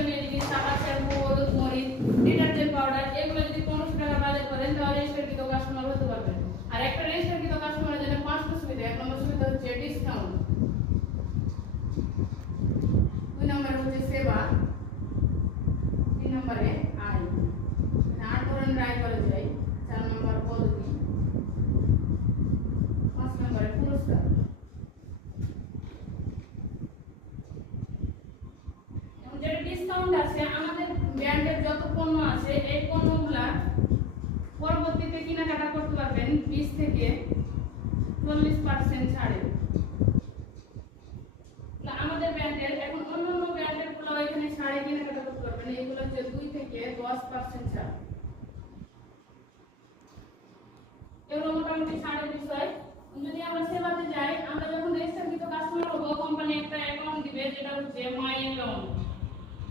প্রয়োজনীয় জিনিস আটা, শ্যাম্পু, হলুদ, মরিচ, ডিটারজেন্ট পাউডার এগুলো যদি 1500 টাকা বাজার করেন তাহলে রেজিস্টারকৃত কাস্টমার হতে পারবেন। আর একটা রেজিস্টারকৃত কাস্টমারের জন্য 5টা সুবিধা। এক নম্বর সুবিধা হচ্ছে ডিসকাউন্ট, 2 নম্বরে হচ্ছে সেবা, 3 নম্বরে আয়। 8 ধরনের আয় করা যায়। 4 নম্বর পদ্ধতি, 5 নম্বরে পুরস্কার। যেটা ডিসকাউন্ট আছে, আমাদের ব্র্যান্ডের যত পণ্য আছে এই পণ্যগুলা পরবর্তীতে কেনাকাটা করতে পারবেন 20 থেকে 40% ছাড়ে। আমাদের ব্র্যান্ডের এখন অন্যান্য ব্র্যান্ডের গুলো এখানে ছাড়ে কেনাকাটা করতে পারবেন, এগুলো হচ্ছে 2 থেকে 10% ছাড়। এগুলো মোটামুটি ছাড়ের বিষয়। যদি আমরা সেবাতে যাই, আমরা যখন রেজিস্টারকৃত কাস্টমার হবো কোম্পানি একটা অ্যাকাউন্ট দিবে যেটা হচ্ছে মাই অ্যাকাউন্ট।